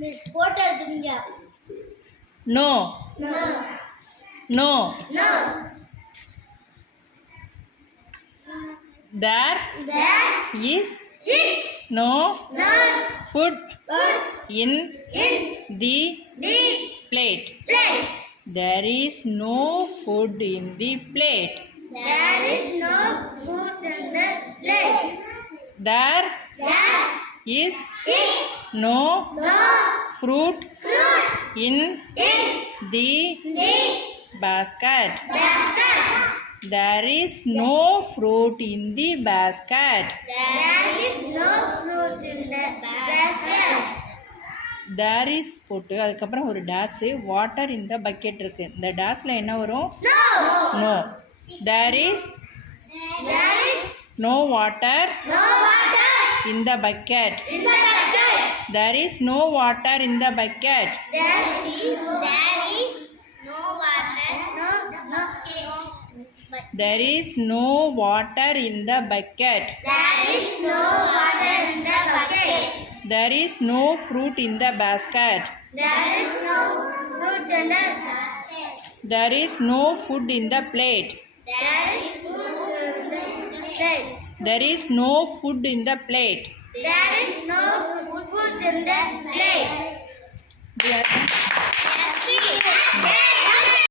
Miss Potter Dinga. No. No. No. No. There is no food in the plate. There is no food in the plate. There is no food in the plate. There is no fruit in the basket. There is no fruit in the basket. There is no fruit in the basket. There is போட்டு அதுக்கப்புறம் ஒரு days water இந்த bucket இருக்கு. இந்த டேஸ்ல என்ன வரும்? No. There is no water in the bucket. There is no water in the bucket. There is no water. There is no water in the bucket. There is no water in the bucket. There is no fruit in the basket. There is no fruit in the basket. There is no food in the plate. There is food in the plate. There is no food in the plate. There is no food in the plate. Yes. Yes.